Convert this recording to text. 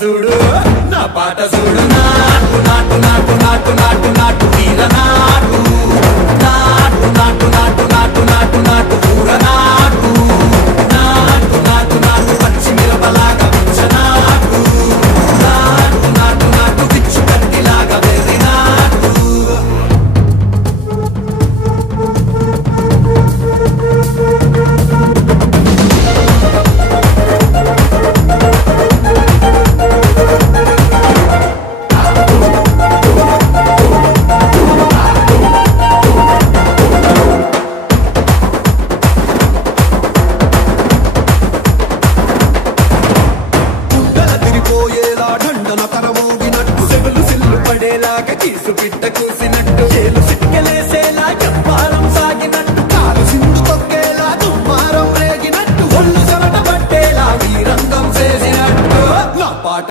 చూడు నా పాట చూడు నాటు నాటు నాటు నాటు నాటు నాటు వీర నాటు నాటు నాటు నాటు నాటు నాటు నాటు పూర నాటు నాటు నాటు నాటు పచ్చి మిరపలాగా పిచ్చ నాటు నాటు నాటు నాటు పిచ్చు కట్టిలాగా వెర్రి నాటు ढंडन करमोगिनट्टु सेवलु सिल्लु पडेलागा कीसु